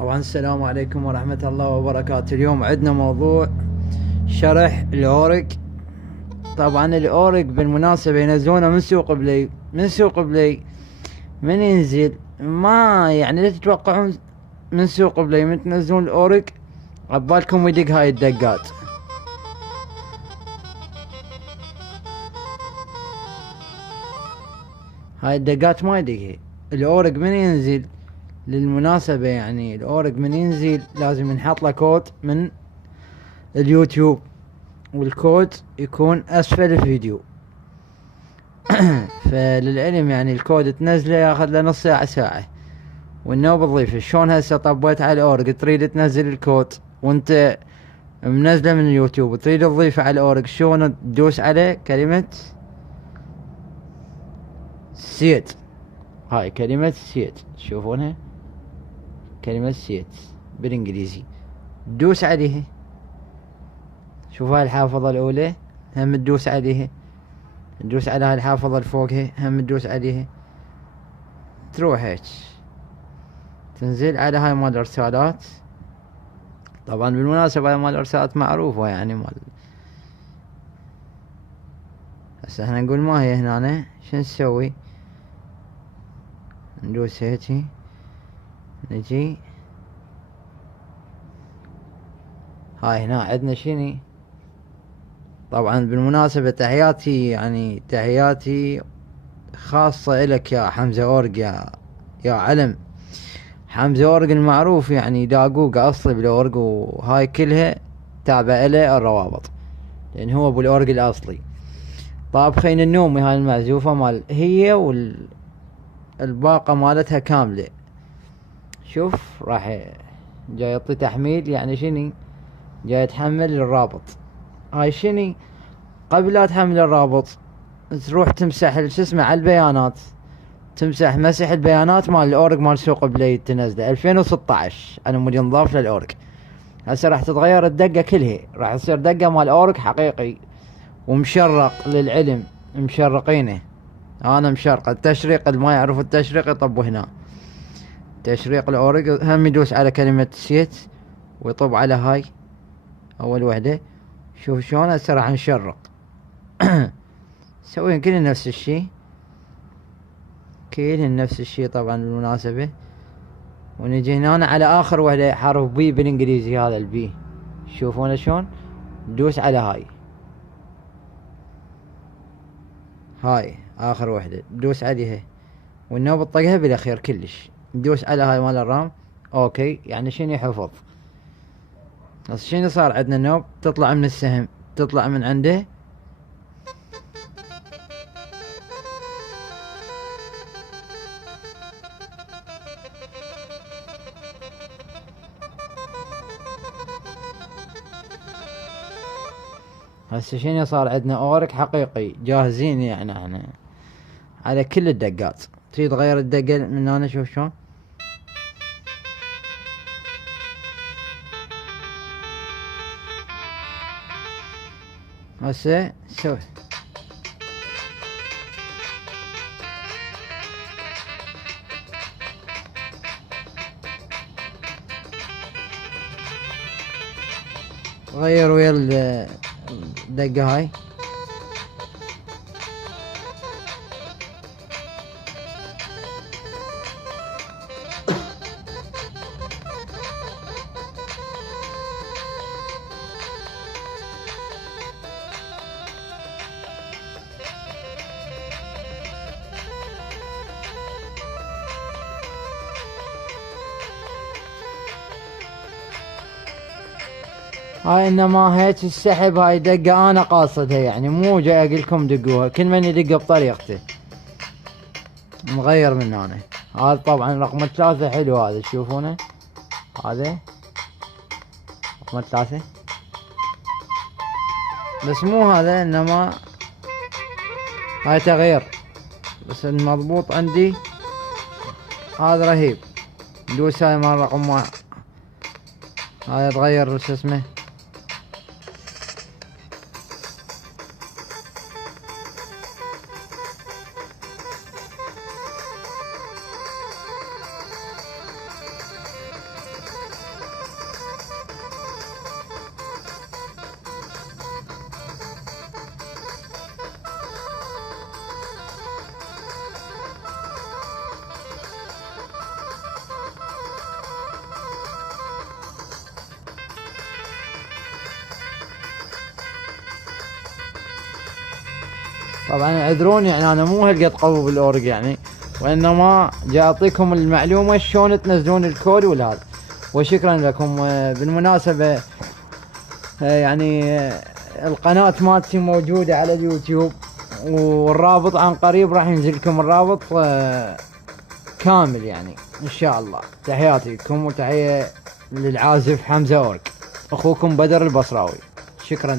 طبعا السلام عليكم ورحمة الله وبركاته. اليوم عندنا موضوع شرح الأورق. طبعا الأورق بالمناسبة ينزلونه من سوق بلي من ينزل، ما يعني لا تتوقعون من سوق بلي من تنزلون الأورق عبالكم يدق هاي الدقات. هاي الدقات ما يدقها الأورق من ينزل. للمناسبة يعني الأورق من ينزل لازم ينحط له كود من اليوتيوب، والكود يكون أسفل الفيديو. فللعلم يعني الكود تنزله ياخذ له نص ساعة والنوب تضيفه. شلون هسه طبيت على الأورق تريد تنزل الكود وانت منزله من اليوتيوب وتريد تضيفه على الأورق، شلون تدوس على كلمة سيت. هاي كلمة سيت تشوفونها، كلمة سيت بالانجليزي دوس عليها. شوف هاي الحافظة الأولى هم تدوس عليها، تدوس على هاي الحافظة اللي فوقها هم تدوس عليها، تروح هيك تنزل على هاي مال الرسالات. طبعا بالمناسبة هاي مال الرسالات معروفة يعني مال. هسه احنا نقول ما هي هنا شو نسوي؟ ندوس هيك نجي هاي هنا عندنا شني. طبعا بالمناسبة تحياتي خاصة إلك يا حمزة أورق، يا علم حمزة أورق المعروف يعني داقوق أصلي بالأورق، وهاي كلها تابع إليه الروابط لأن هو أبو الأورق الأصلي. طاب خين النومي هاي المعزوفة مال هي والباقة مالتها كاملة. شوف راح جاي يعطي تحميل يعني شني، جاي تحمل الرابط. هاي شني قبل لا تحمل الرابط تروح تمسح اسمه على البيانات، تمسح مسح البيانات مال الأورق مال سوق بلي تنزله 2016 انا مودي نضاف للأورق. هسه راح تتغير الدقة كلها، راح تصير دقة مال أورق حقيقي ومشرق. للعلم مشرقينه، انا مشرق. التشريق اللي ما يعرف التشريق يطبوا هنا تشريق الأورق، هم يدوس على كلمة سيت ويطب على هاي اول وحدة. شوف شلون هسه راح نشرق. سوين كل نفس الشي، كل نفس الشي طبعا بالمناسبة. ونجي هنا على اخر وحدة حرف بي بالانجليزي، هذا البي شوفونه شلون. دوس على هاي اخر وحدة دوس عليها والنوب تطقها بالاخير كلش. دوس على هاي مال الرام اوكي يعني شنو حفظ. بس شنو صار عندنا النوب تطلع من السهم، تطلع من عنده هسه شنو صار عندنا أورق حقيقي جاهزين يعني احنا على كل الدقات. تريد تغير الدقة من هنا شوف شلون. هسه شوف غير ويا الدقة هاي. هاي انما هيك السحب هاي دقة انا قاصدها يعني مو جاي اقولكم دقوها، كل من يدق بطريقته مغير من هنا. هذا طبعا رقم 3 حلو هذا تشوفونه، هذا رقم 3 بس مو هذا انما هاي تغيير. بس المضبوط عندي هذا رهيب. دوس هاي مال رقم 1 هاي تغير شو اسمه. طبعا اعذروني يعني انا مو هالقد قوي بالاورج يعني، وانما جاي اعطيكم المعلومة شلون تنزلون الكود والهذا. وشكرا لكم. بالمناسبة يعني القناة مالتي موجودة على اليوتيوب، والرابط عن قريب راح ينزل لكم الرابط كامل يعني ان شاء الله. تحياتي لكم وتحية للعازف حمزة أورج، اخوكم بدر البصراوي. شكرا.